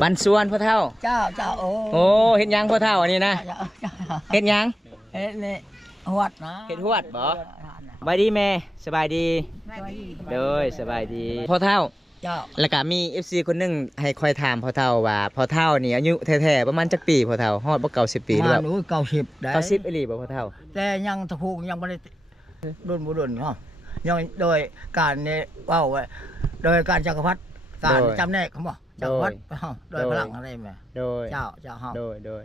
บันส่วนพ่อเฒ่าเจ้าโอ้เฮ็ดหยังพ่อเฒ่าอันนี้นะเฮ็ดหยังเฮ็ดนี่หวดนะเฮ็ดหวดบ่สบายดีแม่สบายดีเด้อสบายดีพ่อเฒ่าเจ้าแล้วก็มี FC คนนึงให้คอยถามพ่อเฒ่าว่าพ่อเฒ่านี่อายุแท้ๆประมาณจักปีพ่อเฒ่าฮอดบ่90ปีหรือเปล่า90ได้90อีหลีบ่พ่อเฒ่าแต่ยังตะพูยังบ่ได้รุ่นบ่รุ่นเนาะยังโดยการนี่เว้าโดยการจักรพรรดิการจำแนกเขาบ่จักรพรรดิโดยพลังอะไรแม่โดยเจ้าเฮาโดย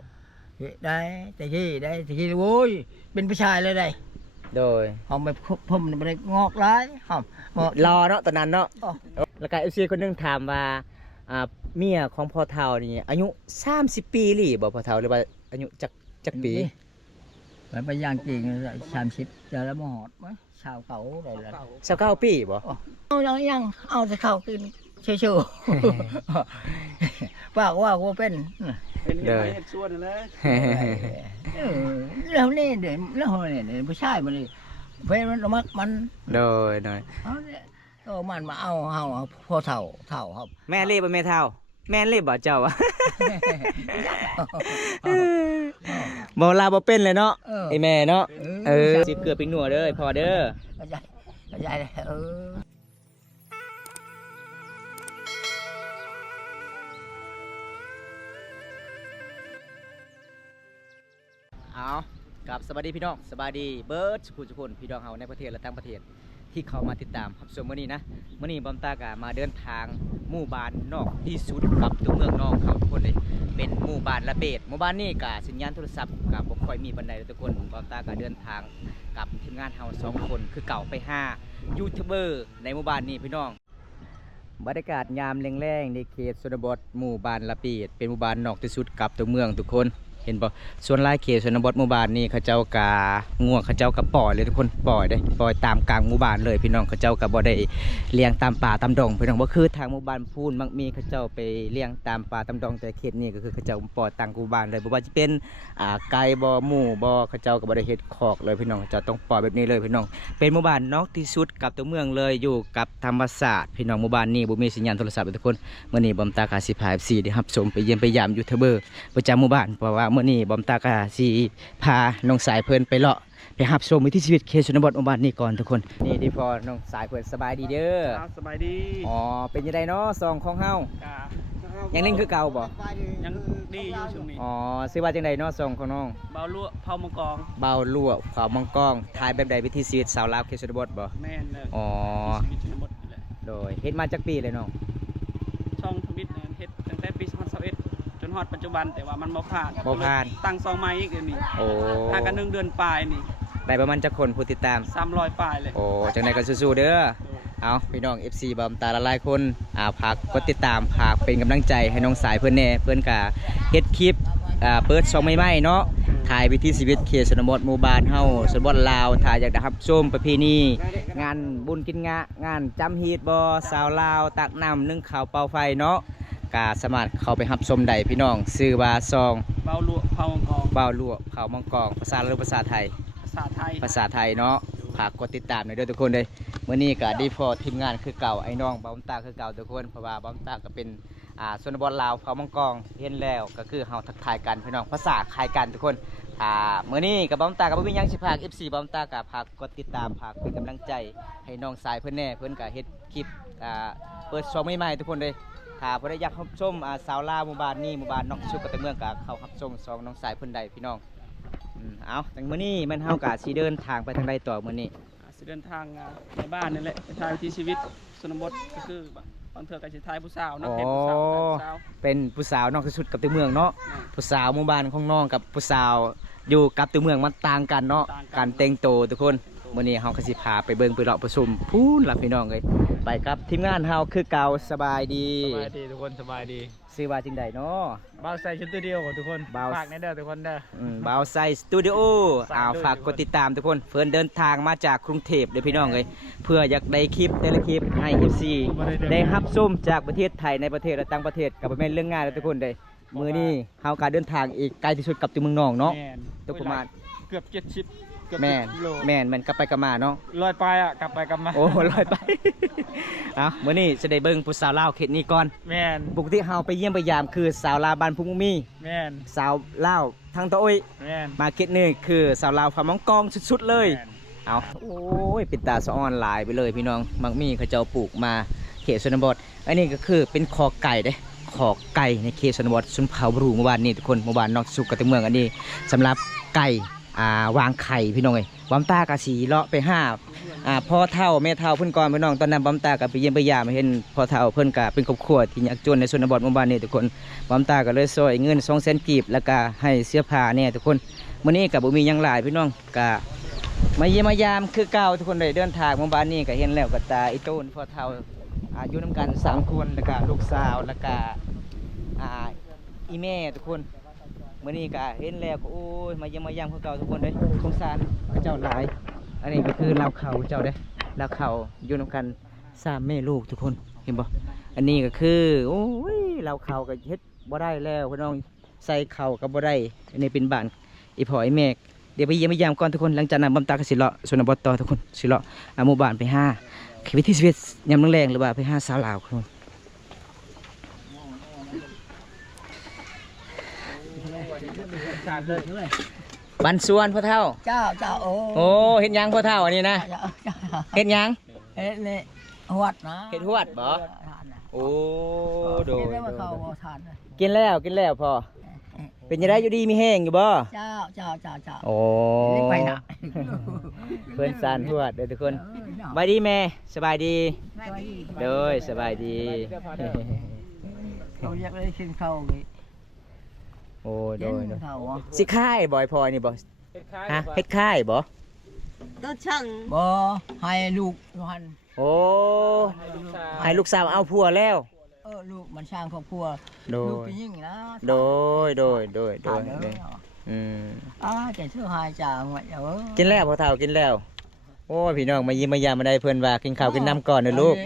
ได้แต่ที่โว้ยเป็นผู้ชายเลยได้โดยเฮาไม่ผมบ่ได้งอกหลายเฮารอเนาะตอนนั้นเนาะแล้วก็ FC คนนึงถามว่าเมียของพ่อเฒ่านี่อายุ30ปีหรือบ่พ่อเฒ่าหรือว่าอายุจักปีไปย่างจริง30จะแล้วบ่ฮอดมั้ยชาวเก่าได้แล้ว29ปีบ่เอายังเอาแต่ข้าวกินเฉยๆว่าเป็นเลยส่วนเลยแล้วนี่เดี๋ยวแล้วนี่ผู้ชายมันนี่เพื่อนมันมักมันโดยมันมาเอาพอเท่าครับ แม่เล่บ่แม่เท่าแม่เล่บ่เจ้าบ่ลาบ่เป็นเลยเนาะไอ้แม่เนาะสิเกือบเป็นหนัวเด้อพอเด้อใหญ่เอากับสวัสดีพี่น้องสบายดีเบิร์ดสุขุมสุขนพี่น้องเฮาในประเทศและต่างประเทศที่เขามาติดตามครับส่วนมื้อนี้นะมื้อนี้บอมตากะมาเดินทางหมู่บ้านนอกที่สุดกับตัวเมืองนอกเขาทุกคนเลยเป็นหมู่บ้านละเบดหมู่บ้านนี้กะสัญญาณโทรศัพท์กะบ่ค่อยมีปานใดทุกคนบอมตากะเดินทางกับทีมงานเฮา2คนคือเก่าไป5ยูทูบเบอร์ในหมู่บ้านนี้พี่น้องบรรยากาศยามแรงๆในเขตชนบทหมู่บ้านละเบดเป็นหมู่บ้านนอกที่สุดกับตัวเมืองทุกคนเห็นบ่ส่วนลายเขตชนบทหมู่บ้านนี่เขาเจ้ากะง่วงเขาเจ้ากะปล่อยเลยทุกคนปล่อยตามกลางหมู่บ้านเลยพี่น้องเขาเจ้ากะบ่ได้เลี้ยงตามป่าตามดงพี่น้องบ่คือทางหมู่บ้านพูนมักมีเขาเจ้าไปเลี้ยงตามป่าตามดงแต่เขตนี้ก็คือเขาเจ้าปล่อยต่างหมู่บ้านเลยบ่ว่าจะเป็นไก่บ่หมูบ่เขาเจ้าก็บ่ได้เฮ็ดคอกเลยพี่น้องเขาเจ้าต้องปล่อยแบบนี้เลยพี่น้องเป็นหมู่บ้านนอกที่สุดกับตัวเมืองเลยอยู่กับธรรมชาติพี่น้องหมู่บ้านนี้บ่มีสัญญาณโทรศัพท์ทุกคนมื้อนี้บอมตากะสิพา FC ได้รับชมไปเยี่ยมไปยามยูทูบเบอร์ประจำหมู่บ้านเพราะว่ามื้อนี้บอมตากะสิพาน้องสายเพิ่นไปเลาะไปรับชมวิถีชีวิตเขตชนบทหมู่บ้านนี้ก่อนทุกคนนี่ดีพอน้องสายเพิ่นสบายดีเด้อสบายดีอ๋อเป็นยังไงเนาะซองของเฮายังเล่นคือเก่าบ่ยังดีอยู่ช่วงนี้อ๋อซื้อว่าจังไดเนาะซองของน้องเบาลวกเผามังกรเบาลวกเผามังกรถ่ายแบบใดวิถีชีวิตสาวลาวเขตชนบทบ่แม่นเลยอ๋อชีวิตชนบทนี่แหละโดยเฮ็ดมาจักปีเลยน้องช่องทวิตเฮ็ดตั้งแต่ปี2021จนฮอดปัจจุบันแต่ว่ามันบ่ผ่านตั้งซองใหม่อีกเดี๋ยวนี้โอ้ถ้ากัน1เดือนปลายนี่ได้ประมาณจักคนผู้ติดตาม300ปลายเลยโอ้จังได๋ก็สู้ๆเด้อเอาพี่น้อง FC บอมตาละลายคนฝากกดติดตามฝากเป็นกำลังใจให้น้องสายเพิ่นแน่เพิ่นก็เฮ็ดคลิปเปิดช่องใหม่ๆเนาะถ่ายวิถีชีวิตเขตชนบทหมู่บ้านเฮาชนบทลาวถ้าอยากได้รับชมประเพณีงานบุญกินงานจำฮีดบ่สาวลาวตักน้ำนึ่งข้าวเป่าไฟเนาะก็สามารถเข้าไปรับชมได้พี่น้องชื่อว่าซองเบาลวกเผามังกรเบาลวกเผามังกรภาษาลาวหรือภาษาไทยภาษาไทยเนาะฝากกดติดตามหน่อยด้วยทุกคนเลยเมื่อนี้ก็ดีพอทีมงานคือเก่าไอ้น้องบอมตาคือเก่าทุกคนเพราะว่าบอมตาก็เป็นชนบทลาวเผามังกรเห็นแล้วก็คือเฮาทักทายกันพี่น้องภาษาคล้ายกันทุกคนเมื่อนี้กับบอมตากับบ่มีหยังสิพาก FC บอมตากับพากกดติดตามพากเป็นกำลังใจให้น้องสายเพิ่นแน่เพิ่นก็เฮ็ดคลิปเปิดช่องใหม่ๆทุกคนเลยถ้าเพิ่นได้อยากรับชมสาวลาวหมู่บ้านนี้หมู่บ้านนอกสุดกับเมืองก็เข้ารับชมซองน้องสายเพิ่นได้พี่น้องเอาแต่มื้อนี้มันเฮาก็สิเดินทางไปทางใดต่อมื้อนี้สิเดินทางในบ้านนี่แหละไปถ่ายวิถีชีวิตชนบทก็คือบางเทื่อก็สิถ่ายผู้สาวเนาะเป็นผู้สาวนอกที่สุดกับตัวเมืองเนาะผู้สาวหมู่บ้านของน้องกับผู้สาวอยู่กับตัวเมืองมันต่างกันเนาะการแต่งตัวทุกคนมื้อนี้เฮาก็สิพาไปเบิ่งไปเลาะประชุมพูนล่ะพี่น้องเอ้ยไปครับทีมงานเฮาคือเก่าสบายดีทุกคนสบายดีชื่อว่าจังได๋เนาะบ่าวไซสตูดิโอทุกคนฝากในเด้อทุกคนเด้อบ่าวไซสตูดิโอฝากกดติดตามทุกคนเพิ่นเดินทางมาจากกรุงเทพเด้อพี่น้องเอ้ยเพื่ออยากได้คลิปแต่ละคลิปให้ FC ได้รับชมจากประเทศไทยในประเทศและต่างประเทศก็บ่แม่นเรื่องง่ายเด้อทุกคนเด้มื้อนี้เฮาก็เดินทางอีกไกลที่สุดกับตัวเมืองน้องเนาะตกประมาณเกือบ70 เกือบ แม่น 10 กิโล แม่นมันกลับไปกลับมาเนาะ ลอยไปอ่ะกลับไปกลับมา โอ้ลอยไป เอามื้อนี้จะได้เบิ่งผู้สาวลาวเขตนี้ก่อน แม่น ปกติเฮาไปเยี่ยมไปยามคือสาวลาวบ้านพุงมี แม่น สาวลาวทางตะอ้อย แม่น มาเขตนี้คือสาวลาวฝ่ามังกองสุดๆเลย แม่น เอาโอ้ยปิดตาสะอ้อนหลายไปเลยพี่น้องมักมีเขาเจ้าปลูกมาเขตชนบทอันนี้ก็คือเป็นคอไก่เด้คอไก่ในเขตชนบทสุนเผาบรูเมื่อวานนี้ทุกคนเมื่อวานนอกสุกกับเมืองอันนี้สำหรับไก่วางไข่พี่น้องเอ้ยวามตากะสีเลาะไปห้าพ่อเฒ่าแม่เฒ่าเพิ่นก่อนพี่น้องตอนนั้นบอมตาก็ไปเยี่ยมไปยามเห็นพ่อเฒ่าเพิ่นก็เป็นครอบครัวที่ยากจนในชนบทเมื่อวานนี้ทุกคนบอมตาก็เลยซอยเงิน200,000กีบแล้วก็ให้เสื้อผ้าเนี่ยทุกคนมื้อนี้ก็บ่มีหยังหลายพี่น้องก็มาเยี่ยมมายามคือเก่าทุกคนได้เดินทางเมื่อวานนี้ก็เห็นแล้วกับตาอีโต้นพ่อเฒ่าอยู่นํกัน3คนแล้วก็ลูกสาวแล้วก็อีแม่ทุกคนมื้อนี้ก็เห็นแล้วก็โอ้ยมาเยี่ยมมายามคือเก่าทุกคนเด้สงสารเจ้าหลายอันนี้ก็คือลาวเขาเจ้าเด้ลาวเขาอยู่นํกัน3แม่ลูกทุกคนเห็นบ่อันนี้ก็คือโอ้ยลาวเขาก็เฮ็ดบ่ได้แล้วพี่น้องใส่เข่าก็บ่ได้อันนี้เป็นบ้านอีพ่ออีแม่เดี๋ยวไปเยี่ยมไปยามก่อนทุกคนหลังจากนั้นบำตาก็สิเลาะชนบทต่อทุกคนสิเลาะหมู่บ้านไปหาวิถีชีวิตยามแรงๆหรือว่าไปหาสาวลาวทุกคนบันสวนพ่อเฒ่า เจ้าโอ้ โอ้เฮ็ดหยังพ่อเฒ่าอันนี้นะ เจ้า เฮ็ดหยัง เฮ็ดนี่หวดนะ เฮ็ดหวดบ่ ทานนะ โอ้โดย กินได้ว่าเขาบ่ทานนะ กินแล้วพ่อเป็นยังไงอยู่ดีมีแห้งอยู่บ่ เจ้า โอ้ เล็กไปนะ เพื่อนสานหวดเด้อทุกคนสบายดีแม่สบายดีเด้อสบายดี เขาอยากได้กินข้าวเลย โอ้โดย กินข้าวอ่ะ สิค่ายบ่อยพอนี่บ่ฮะเฮ็ดค่ายบ่ ต้นช่างบ่ให้ลูกหัน โอ้ให้ลูกสาวเอาผัวแล้ว ลูกมันสร้างครอบครัว โด ลูก ย เป็นยิ่งนะ โดยจะชื่อหายจ่าหมดเออ กินแล้วพ่อเฒ่ากินแล้วโอ้ยพี่น้องมายิ้มมายามมาได้เพิ่นว่ากินข้าวกินน้ำก่อนเด้อลูก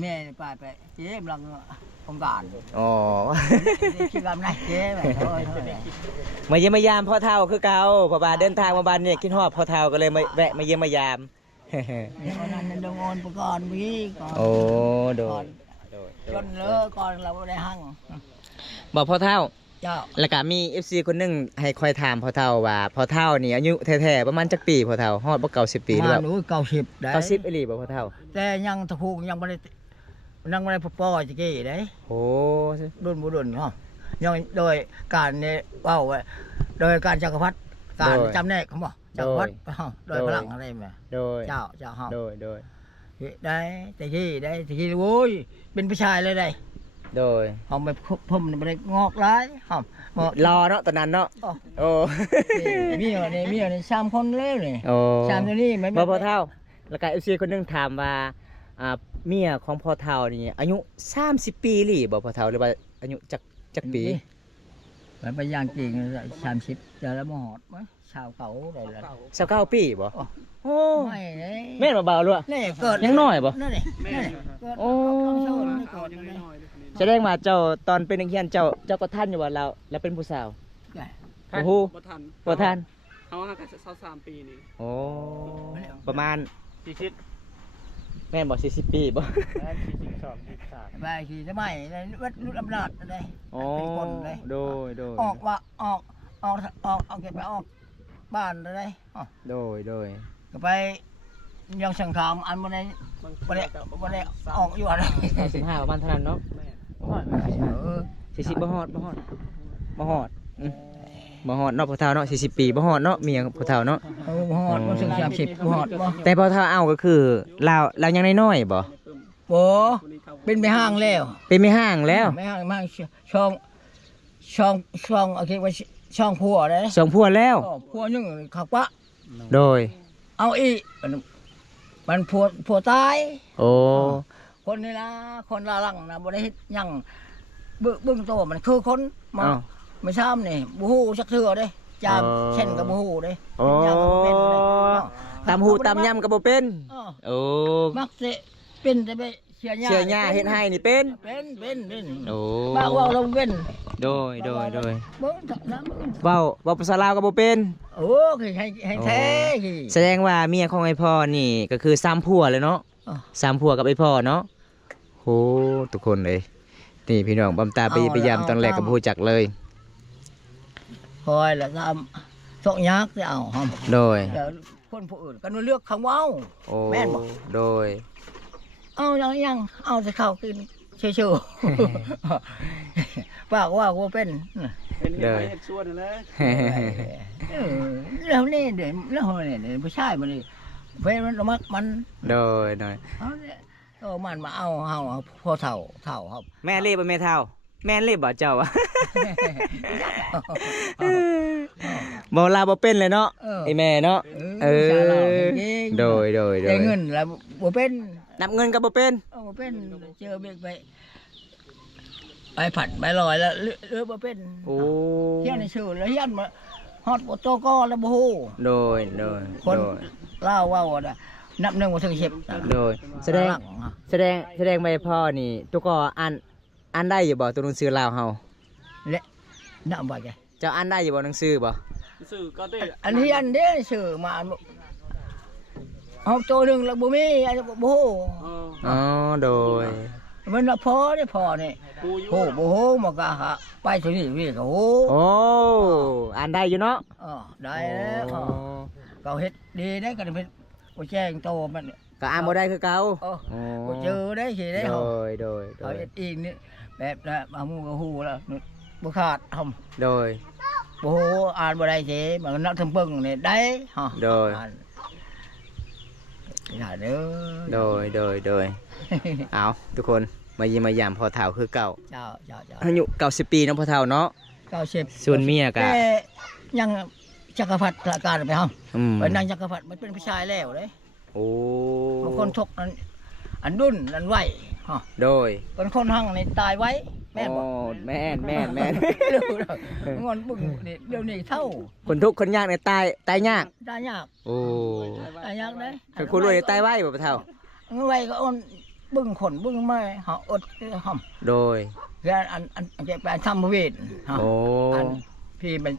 แม่ไปเจ๊กำลังองการ อ๋อ คิดลำไหนเจ๊แบบเฮ้ย มาเยี่ยมมายามพ่อเฒ่าคือเก่าพ่อบ้านเดินทางมาบ้านเนี่ยคิดฮอดพ่อเฒ่าก็เลยมาแวะมาเยี่ยมมายาม วันนั้นดงอนไปก่อนพี่ก่อน โอ้โดย จนเลิกก่อนเราได้หั่ง บอกพ่อเฒ่า เจ้า แล้วก็มี FC คนหนึงให้คอยถามพ่อเฒ่าว่าพ่อเฒ่านี่อายุแท้ๆประมาณจักปีพ่อเฒ่าฮอดบ่90ปีหรือ มา เปล่า หนู90ได้ 90อีหลีบ่พ่อเฒ่า แต่ยังตะคูยังไม่ได้นั่งไม่ได้พอปอยจะกี้ได้ โอ้ รุ่นบุรุษเนาะยังโดยการเนี่ยว่าไว้โดยการจักรพรรดิการจำแนกเขาบอกจักรพรรดิโดยพลังอะไรมา โดย เจ้าเฮา โดย ได้แต่ที่โว้ยเป็นผู้ชายเลยได้ โดย หอมไปพุ่มไม่ได้งอกร้ายหอม รอเนาะตอนนั้นเนาะโอ้ มีนี่3 คนเลยนี่ โอ้ 3ตัวนี้ไม่ บ่พ่อเฒ่าแล้วก็ FC คนหนึงถามว่าเมียของพ่อเฒ่านี่อายุ30ปีหรือบ่พ่อเฒ่าหรือว่าอายุจักปี มันเป็นอย่างจริง30จะแล้วมาหอดไหมชาวเขาได้แล้ว 29ปีบ่โอ้ ไม่เลย แม่นบ่เบาเลย นี่เกิด ยังน้อยบ่ นั่นนี่ โอ้แสดงว่าเจ้าตอนเป็นนักเรียนเจ้าก็ทันอยู่ว่าเราแล้วเป็นผู้สาวโอ้โห บ่ทัน บ่ทัน เขาห่างกัน23ปีนี่ โอ้ประมาณ 40 แม่นบ่40ปีบ่ ไปขี่ทำไมวัดรุ่นอำนาจอะไร โอ้ เป็นคนเลย โดย ออกว่าออกเก็บไปออกบ้านอะไร โดย ก็ไปยังสังขามอันบ่ได้ออกอยู่อะไร 35ประมาณเท่านั้นเนาะ40บ่ฮอดบ่ฮอดบ่ฮอดเนาะพ่อเฒ่าเนาะ40ปีบ่ฮอดเนาะเมียพ่อเฒ่าเนาะ บ่ฮอดบ่ถึง30บ่ฮอดบ่ แต่พ่อเฒ่าเอาก็คือเรายังน้อยๆบ่ บ่เป็นไปห้างแล้ว เป็นไม่ห่างแล้ว ไม่ห้างมาช่องโอเคว่าช่องผัวเด้ สองพัวแล้ว ผัวนึงขักปะ โดย เอาอีมันผัวตาย โอ้ คนนี่นะคนละลังนะบ่ได้เฮ็ดหยังเบิ่งโตมันคือคนมา อ้าว ไม่ซ้ำนี่บ่ฮู้จักเทื่อเด้จาม อ๋อ เช่นก็บ่ฮู้เด้ โอ้ เป็นหยังก็บ่เป็นเด้ ตำหูตำยำก็บ่เป็น อ้อ โอ้ มักสิเป็นแต่ไปเสียหญ้า เชื่อหญ้าเฮ็ดให้นี่เป็น เป็น โอ้ บางว่าเราเป็น โดย เบิ่งน้ำ เว้าภาษาลาวก็บ่เป็น โอ้ให้แท้ แสดงว่าเมียของไอ้พ่อนี่ก็คือ3ผัวเลยเนาะ3ผัวกับไอ้พ่อเนาะโหทุกคนเลยนี่พี่น้องบำตาไปยามตอนแรกก็บ่รู้จักเลย คอยแล้วก็สองยักษ์จะเอาหอม โดย เดี๋ยวคนผู้อื่นก็เลือกคำว่า โอ้ แม่นบ่ โดย เอายังเอาจะเข้ากินเชื่อๆ ปากว่ากูเป็น เป็นเฮ็ดไปเฮ็ดส่วนนั่นแหละ แล้วนี่เดี๋ยวแล้วเนี่ยผู้ชายมันนี่เพื่อนมันมักมัน โดย เอาเนี่ยมันมาเอาพอเท่าครับ แม่เล่บ่แม่เฒ่าแม่เล่บ่เจ้าอะ บ่ลาบ่เป็นเลยเนาะไอ้แม่เนาะโดยได้เงินแล้วบ่เป็น นับเงินก็บ่เป็น บ่เป็นเจอเบกไปผัดไปลอยแล้วเลือบ่เป็น โอ้ เฮียนชื่อแล้วเฮียนมาฮอดบ่โตก็แล้วบ่ฮู้ โดย คนเล่าว่าว่านับหนึ่งบ่ถึง10 โดยแสดงไปพ่อนี่ตุกก็อ่านได้อยู่บ่ตัวหนังสือลาวเฮา และนับว่าแก เจ้าอ่านได้อยู่บ่หนังสือบ่ สื่อก็ได้ อันเฮียนเด้ชื่อมาเอาโตนึงแล้วบ่มีอันบ่ฮู้ อ๋อโดย มันพอได้พอนี่ ปูอยู่ โอ้โหมันก็หาไปที่นี่พี่ก็โอ้ โอ้อ่านได้อยู่เนาะ ได้แล้วก็เฮ็ดดีได้ก็เป็นบ่แจ้งโตมัน ก็อ่านบ่ได้คือเก่า บ่เจอได้สิได้ โด เฮาย เอา โด เฮ็ ย ดอีกนี่แบบนะมาหมู่ก็ฮู้แล้วบ่ขาดทำ โดย บ่ฮู้อ่านบ่ได้สิมันนักทั้งเบิ่งนี่ได้ฮะ โดย อย่าเด้อ โดยเอาทุกคนมายิมายามพอเฒ่าคือเก่า เจ้า อายุ90ปีเนาะพอเฒ่าเนาะ 90 ส่วนเมียก็ แต่ยังจักรพรรดิละการไปเฮา ไป เป็นนางจักรพรรดิมันเป็นผู้ชายแล้วเด้ โอ้ บางคนทกนั้นอันดุนอันไหวฮะ โดย เป็นคนหั่งนี่ตายไว้แม่นบ่ แม่น รู้แล้วงอนบึ้งนี่เดี๋ยวนี้เท่า คนทุกข์คนยากเนี่ยตายยาก ตายยาก โอ้ ตายยากเด้ คือคนรวยตายไวบ่ปะเฒ่า ไว้ก็อ่อนบึ้งขนบึ้งไม้หาอดหอม โดย เพื่อนอันจะเป็นทำเวทฮะ โอ้ อันพี่มัน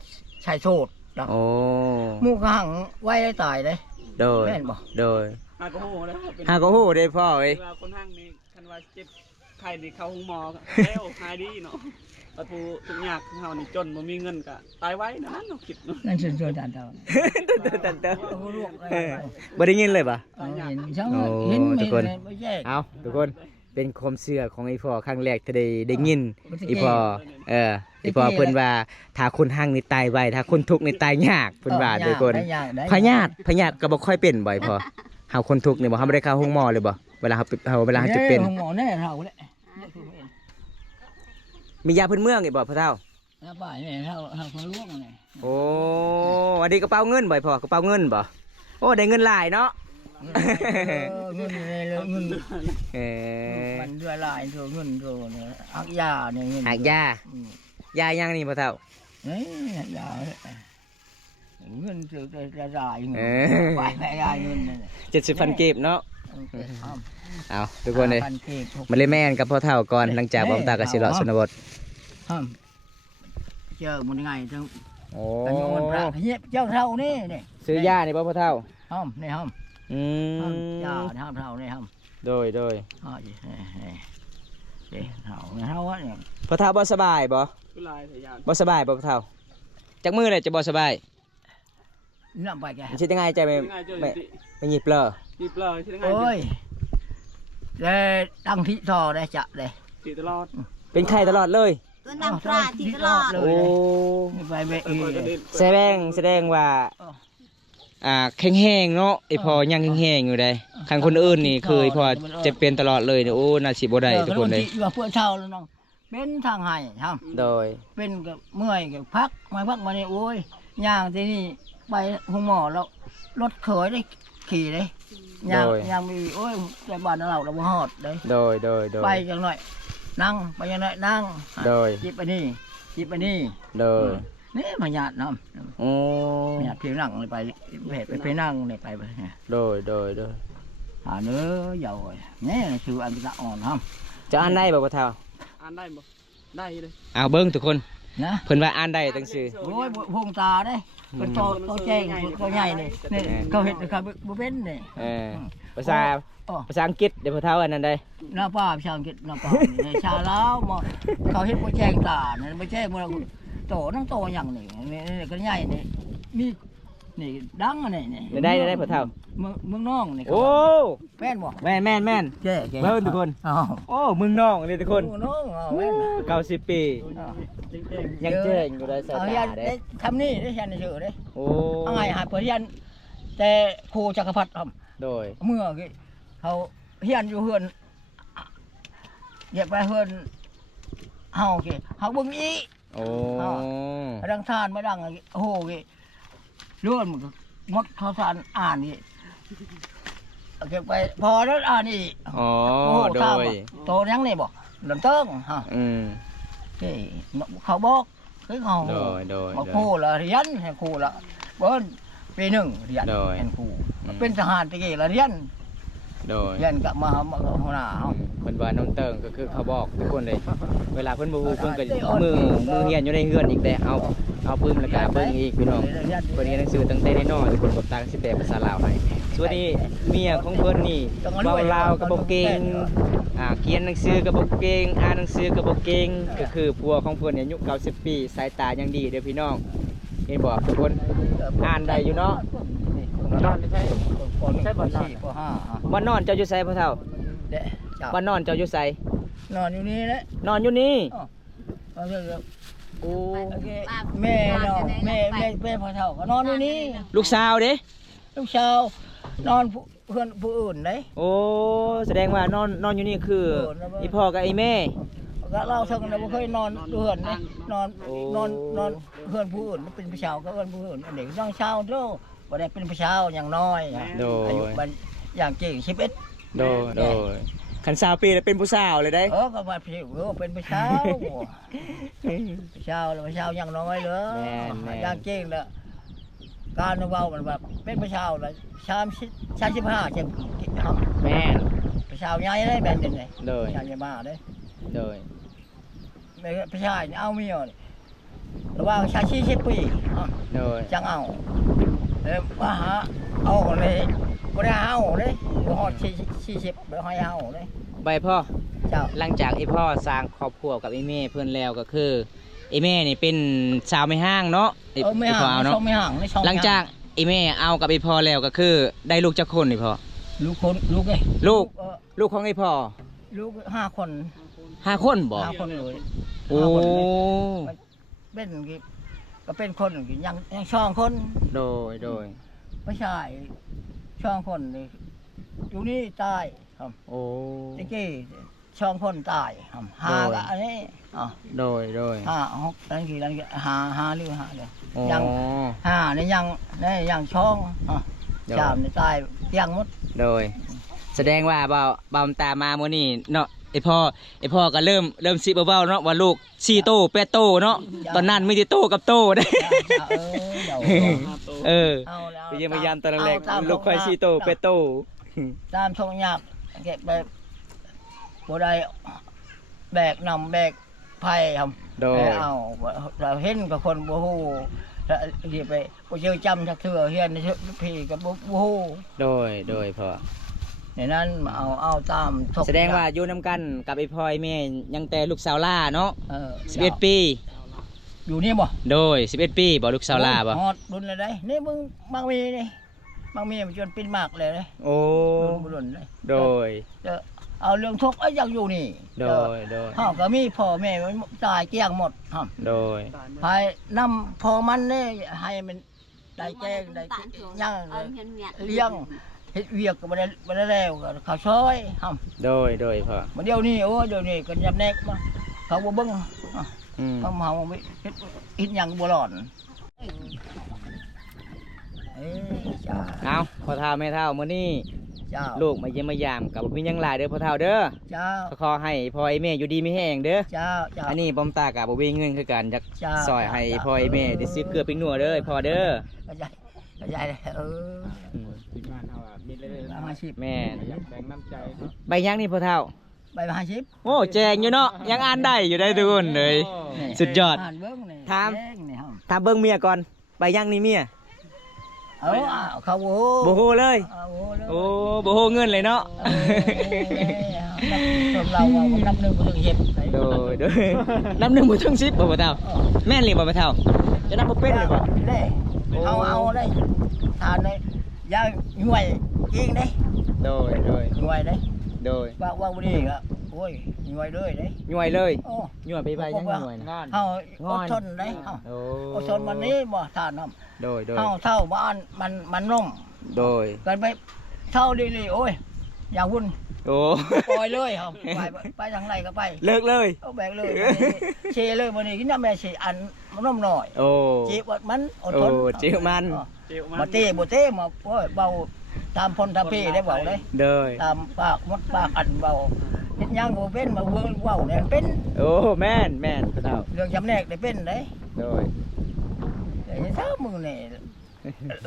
ชายโสดนะ โอ้ หมู่ก็หั่งไว้ได้ตายเด้ โดย แม่นบ่ โดย หาก็โหแล้วเป็น หาก็ฮู้ได้พ่อเอ้ย เวลาคนห้างนี่คันว่าเจ็บไข้นี่เข้าห้องหมอก็แล้วหายดีเนาะประตูทุกอย่างเฮานี่จนบ่มีเงินก็ตายไว้นั่นเนาะคิดเนาะ นั่นคือจานเท่า เต้อ โอ้ลูก บ่ได้ยินเลยป่ะ เห็นช่าง โอ้ เห็น ทุกคน ไม่แยก เอาทุกคนเป็นความเชื่อของไอ้พ่อครั้งแรกที่ได้ยินไอ้พ่อไอ้พ่อเพิ่นว่าถ้าคนหั่งนี่ตายไวถ้าคนทุกข์นี่ตายยากเพิ่นว่าทุกคนพญาติก็บ่ค่อยเป็นบ่อยพอเฮาคนทุกข์นี่บ่เฮาบ่ได้เข้าห้องหมอเลยบ่เวลาเฮาจะเป็น หมอแน่เท่าแหละ มียาพื้นเมืองอีกบ่พ่อเฒ่า แล้วป่าเนี่ยเท่าคนล่วงเนี่ย โอ้อันนี้กระเป๋าเงินบ่อยพ่อกระเป๋าเงินบ่โอ้ได้เงินหลายเนาะ เงินเลยเงิน มั มันเดือดลายตัวเงินตัวเนี่ยอักยาเนี่ยเงิน หากยายายังนี่พ่อเฒ่า นี่ยาเงินตัวจะลายเงินไปไปลายเงินเนี่ย 70,000กีบเนาะเอาทุกคนเลยมาเล่นแม่นกับพ่อเฒ่าก่อนหลังจากบ่ตากับสิเลาะชนบท เจอมันไงจัง โอ้ กันมันพระเฮียเจ้าเท่านี่นี่ ซื้อยานี่บ่พ่อเฒ่า ห้อมนี่ห้อม อืม ยาเท่าเท่านี่ห้อม โดย อ๋อเท่าเท่าเนี่ย พ่อเฒ่าบ่สบายบ่ คือลายแต่ยาน บ่สบายบ่พ่อเฒ่าจักมื้อเลยจะบ่สบาย น้ำไปแก มันสิยังไงใจไม่ ง่ายเจอ ไม่หยิบเลย ตีเปล่าที่ง่าย โอ้ยเลยตั้งที่ต่อได้จะเลย ตีตลอด เป็นไข้ตลอดเลย ก็นำปลาที่ตลอด โอ้ ไปเบอี แสดงว่าแข็งแห้งเนาะไอพอยังแห้งๆอยู่ได้คันคนอื่นนี่คือไอพอจะเป็นตลอดเลยเนี่ยโอ้น่าสิบ่ได้ทุกคนเลย ว่าเพื่อเช่าแล้วน้องเป็นทางให้ท โดย ำเป็นกับเมื่อยกับพักมาเนี่ยโอ้ยย่างที่นี่ไปห้องหมอแล้วรถเขยได้ขี่เลยย่างมีโอ้ยแต่บ้านเราบ่ฮอดเลย โดย ไปจังหน่อยนั่งไปจังหน่อยนั่ง โดย จิบไปนี่จิบไปนี่ โดย นี่มาหยาดน้ โอ้ ำหยาดเพียงนั่งเลยไปนั่งเลยไป โดย หาเนื้อเยาว์นี่คืออันตะอ่อนครับ จะอ่านได้บ่พ่อเฒ่า อ่านได้บ่ ได้เลย เอาเบิ่งทุกคน นะ เพิ่นว่าอ่านได้ตั้งชื่อ โอ้ยพงตาเด้เป็นโตแจ้งโตใหญ่นี่นี่เขาเห็นเขาบ่เป็นนี่ ภาษาภาษาอังกฤษเดี๋ยวพ่อเฒ่าอันนั้นได้ หน้าป้าชาวอังกฤษหน้าป้านี่ชาลาวมาเขาเห็นบ่แจ้งตานี่บ่แจ้งบ่โตนั่งโตหยังนี่นี่ก็ใหญ่นี่มีนี่ดังอันนี้นี่ ได้พ่อเฒ่า เมืองน้องนี่ โอ้ แม่นบ่ แม่น แจ้ เบิ่งทุกคน อ้าว โอ้เมืองนอกเลยทุกคน น้องแม่น 90 ปียังเจ๋งอยู่ได้สาย เอา ตา ยัน เด้ ได้ทำนี่ได้ยันในชื่อเด้ โอ้ เอาไงหาเปิดยันแต่ครูจักรพรรดิท โดย ำเมื่อกี้เขาเฮียนอยู่เฮือนเหยียบไปเฮือนเฮากี้เขาเบิ่งอี โอ้ ดังทานมาดังโอ้โหกี้เลื่อนงดเขาทานอ่านนี่เก็บไปพอแล้วอ่านนี่ อ๋อ โอ้โห โด ข้าว ย โตยังนี่บอกลำเติ้งฮะ ที่เขาบอกคือเขา โดย บอกครูละเรียนให้ครูละเบิ้นปีหนึ่งเรียนเป็นครูเป็นทหารตะกี้ละเรียน โดย เรียนกับมาหัวหน้าเขา เพิ่นว่าน้องเติงก็คือเขาบอกทุกคนเลย เวลาเพิ่นบ่ฮู้เพิ่นก็มือเฮียนอยู่ในเฮือนอีกแต่เอาปืนแล้วก็เบิ่งอีกพี่น้องเพิ่นเรียนหนังสือตั้งแต่น้อยๆทุกคนบอกตาสิแปลภาษาลาวให้ส่วนนี้เมียของเพิ่นนี่เว้าลาวก็บ่เก่งเขียนหนังสือก็บ่เก่งอ่านหนังสือก็บ่เก่งก็คือผัวของเพิ่นเนี่ยอายุ90ปีสายตายังดีเด้อพี่น้องเห็นบ่ทุกคนอ่านได้อยู่เนาะ นอนใช่ใช่บ่สี่บ่ห้า วันนอนเจ้าอยู่ไสพ่อเฒ่า เด้จ้า วันนอนเจ้าอยู่ไส นอนอยู่นี่แหละ นอนอยู่นี่ โอ้ โอ้ แม่เนาะแม่พ่อเฒ่าก็นอนอยู่นี่ ลูกสาวเด้ ลูกชาวนอนเพื่อนผู้อื่นเลย โอ้แสดงว่านอนอยู่นี่คือ เออแล้วว่า อีพ่อกับไอ้แม่ ก็เล่าเท่ากันบ่เคยนอนเพื่อนเลยนอนเพื่อนผู้อื่นเป็นผู้ชาวก็เพื่อนผู้อื่นอันนี้น้องชาวโตบ่ได้เป็นผู้ชาวอย่างน้อย โดย อายุมันอย่างเก่ง11 โดยคันสาวปีแล้วเป็นผู้สาวเลยได้ ก็ว่าพี่เป็นผู้ชาว ผู้ชาวแล้วผู้ชาวอย่างน้อยเหรออย่างเก่งแล้วการเว้ามันแบบเป็นผู้ชาวแล้ว35จัง แม่น ผู้ชาวใหญ่ได้แบบนี้เลย โดย ชาวใหญ่มาเด้ โดย ไม่ผู้ชายนี่เอาเมียนี่ระหว่างชาย40ปีอ่ะ โดย จังเอาแล้วมาหาเอาเลยบ่ได้เอาเลยบ่ฮอด40บ่ให้เอาเลย ใบพ่อ เจ้า หลังจากไอ้พ่อสร้างครอบครัวกับไอ้แม่เพื่อนแล้วก็คือไอ้แม่นี่เป็นสาวไม่ห้างเนาะไอ้ ไม่ พ่อ ห่าง เอาเนาะ ไม่ห่างไม่ช่อง หลังจากไอ้แม่เอากับไอ้พ่อแล้วก็คือได้ลูกจักคนนี่พ่อ ลูกคนลูกไง ลูกของไอ้พ่อ ลูก5 คน 5 คนบ่ 5 คนเลย โอ้ เป็นก็เป็นคนยังช่องคน โดย ไม่ใช่ช่องคนนี่อยู่นี่ตายครับ โอ้ ตะกี้ช่องคนตายครับหาก็อันนี้อ๋อ โดย ห้าหกนั่นกี่นั่นกี่หาหรือหาเลย อ๋อ ยังห้านี่ยังช่องอ๋อ โดย จามนี่ตายยังหมด โดย แสดงว่าเบาตามามื้อนี้เนาะไอพ่อก็เริ่มสิเบาๆเนาะว่าลูก4โต8โตเนาะตอนนั้นมีแต่โตกับโตได้ เออ เอาแล้ว ไปเยี่ยมพยายามตอนแรก เอาตาม ลูกค่อย4โต8โต ตามช่องยากเก็บแบบบ่ได้แบกนำแบกไผ่ครับ โดย เอาเราเห็นกับคนบ่ฮู้แล้วที่ไปบ่เจอจำจักเทื่อเฮียนพี่กับบ่ฮู้ โดยพ่อ ในนั้นเอาตามทก แสดงว่าอยู่นํกันกับไอพ่อไอแม่ยังแต่ลูกสาวล่าเนาะ เออ 11 ปี อยู่นี่บ่ โดย11 ปีบ่ลูกสาวล่าบ่ ฮอดรุ่นเลยได้นี่มึงบางมีนี่บางมีมันจนเป็นมากเลยเลย โอ้ รุ่นเลย โดย เอาเรื่องทุกข์ยังอยู่นี่ โดย เฮาก็มีพ่อแม่มันตายเกลี้ยงหมดครับ โดย ภายนำพอมันนี่ให้มันได้แจ้งได้ย่างเลี้ยงเฮ็ดเวียกก็บ่ได้แล้วก็เขาช่วยครับ โดยพ่อ มาเดี๋ยวนี้โอ้เดี๋ยวนี้ก็ยำแนกมาเขาบ่เบิ่ง อืม เขาเฮาบ่เฮ็ดหยังบ่รอดจ้า เอาพ่อเฒ่าแม่เฒ่ามื้อนี้ เจ้า ลูกมาเยี่ยมมายามกับบ่มีหยังหลายเด้อพ่อเฒ่าเด้อ เจ้า ขอให้พ่อไอ้แม่อยู่ดีมีแห้งเด้อ เจ้าเจ้า อันนี้บอมตากับบ่มีเงินคือกันอยาก จ้า ซอยให้พ่อไอ้แม่ได้ซื้อเกลือปิ้งนัวเด้อพ่อเด้อ เข้าใจเลยมเทีมงานเฮามีเรื่อย อาชีพ แม่น อยากแบ่งน้ำใจเนาะ ใบยังนี่พ่อเฒ่า ใบ50 โอ้แจงอยู่เนาะยังอ่านได้อยู่ได้ทุกคนเลยสุดยอด อ่านเบิ่งนี่ ถาม แดงนี่เฮา ถามเบิ่งเมียก่อนไปยังนี่เมีย เขาโอ้ บ่ฮู้เลย เอาโอ้เลย โอ้บ่ฮู้เงินเลยเนาะ เราว่านับหนึ่งบ่ถึงเฮ็ด โดยโดยน้ำหนึ่งบ่ถึง10บ่บ่เท่าแม่นเลยบ่บ่เท่าจะนับบ่เป็นเลยบ่ เด้เอาได้ทานได้ย่างหน่วยเองเด้ โดยโดย หน่วยเด้ โดย ว่าบ่ดีก็โอ้ยหน่วยเลยเด้ หน่วยเลย โอ้ หน่วยไปยังหน่วยนะ เฮาอดทนเด้เฮา โอ้ อดทนวันนี้บ่ทานน้ำ โดยโดย เท่าบ้านมันนุ่ม โดย กันไปเท่าดีๆโอ้ยอย่าวุ่น โอ้ ปล่อยเลยครับไปทางไหนก็ไป เลิกเลย เอาแบกเลยเชเลยวันนี้กินน้ำแม่เชอันมันนุ่มหน่อย โอ้ จีบมันอดทน โอ้จีบมัน เจียวมัน มาเต้บ่เต้มาโอ้ยเบาตามพลตามพี่ได้เบาเลย โดย ตามปากมัดปากอันเบาเฮ็ดหยังบ่เป็นมาเบิ่งเว้าเนี่ยเป็น โอ้แม่นแม่นพ่อเท่า เรื่องจำแนกได้เป็นเด้ โดย ไอ้เท้ามือนี่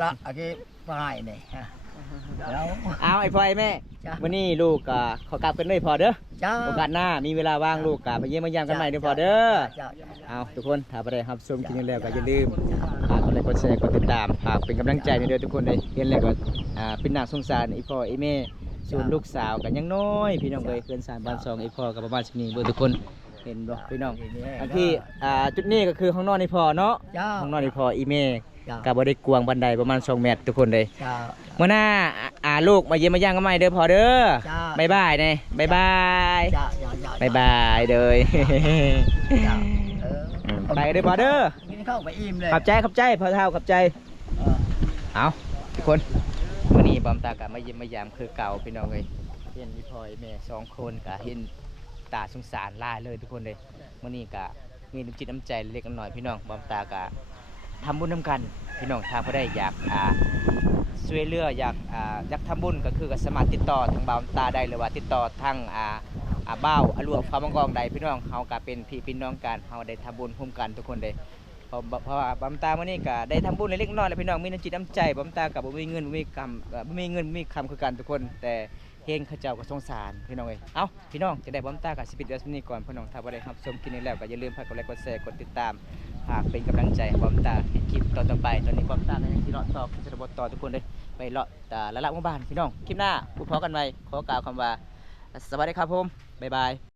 ละอันนี้ปลายนี่ฮะแล้ว เอาไอ้พ่อไอ้แม่ จ้ะ วันนี้ลูกก็ขอกลับกันเลยพอเด้อ จ้า โอกาสหน้ามีเวลาว่างลูกก็ไปเยี่ยมมายามกันใหม่เด้อพอเด้อ จ้า เอาทุกคนถ้าไปได้ครับชมกินแล้วก็อย่าลืมฝากกดไลค์กดแชร์กดติดตามฝากเป็นกำลังใจในเด้อทุกคนเลยเห็นแล้วก็เป็นหนักสงสารอีพ่ออีแม่ส่วนลูกสาวก็ยังน้อยพี่น้องเอ้ยเพื่อนสามบ้านสองอีพ่อก็ประมาณสิบนี้เบิ่งทุกคนเห็นบ่พี่น้องอันที่จุดนี้ก็คือห้องนอนอีพ่อเนาะ จ้า ห้องนอนอีพ่ออีแม่ จ้า ก็บ่ได้กวางบันไดประมาณ2เมตรทุกคนเลย จ้า เมื่อหน้าลูกมาเยี่ยมมาย่างกันใหม่เด้อพอเด้อ จ้า บ๊ายบายเนี่ยบ๊ายบาย จ้าจ้าจ้า บ๊ายบายเด้อ จ้าเออ ไปเด้อพอเด้อ กินข้าวไปอิ่มเลย ขอบใจขอบใจพอเท่าขอบใจ เออ เอาทุกคนวันนี้บอมตากะมาเยี่ยมมายามคือเก่าพี่น้องเลยเห็นพี่พลอยแม่สองคนกะเห็นตาสงสารหลายเลยทุกคนเลยวันนี้กะมีน้ำจิตน้ำใจเล็กน้อยพี่น้องบอมตากะทำบุญน้ำกันพี่น้องถ้าพอได้อยากช่วยเหลืออยากทำบุญก็คือก็สามารถติดต่อทางบอมตาได้หรือว่าติดต่อทางบ้าวอลวงฟ้ามังกรใดพี่น้องเขาก็เป็นพี่น้องกันเขาได้ทำบุญร่วมกันทุกคนเลย เพราะว่าบำตาวันนี้ก็ได้ทำบุญเล็กน้อยแล้วพี่น้องมีน้ำจิตน้ำใจบำตากับบ่มีเงินบ่มีคำบ่มีเงินบ่มีคำคือกันทุกคน แต่เฮงเขาเจ้าก็สงสารพี่น้องเอ้ยเอ้าพี่น้องจะได้บำตากับสิปิดเดือนนี้ก่อนพี่น้องถ้าบ่ได้รับชมคลิปนี้แล้วก็อย่าลืมฝากกดไลค์กดแชร์กดติดตามฝากเป็นกำลังใจให้บำตาเฮ็ดคลิปต่อไปตอนนี้บำตาก็ยังสิเลาะต่อชนบทต่อทุกคนเลยไปเลาะละหมู่บ้านพี่น้องคลิปหน้าพบกันใหม่ขอกล่าวคำว่าสวัสดีครับผมบ๊ายบาย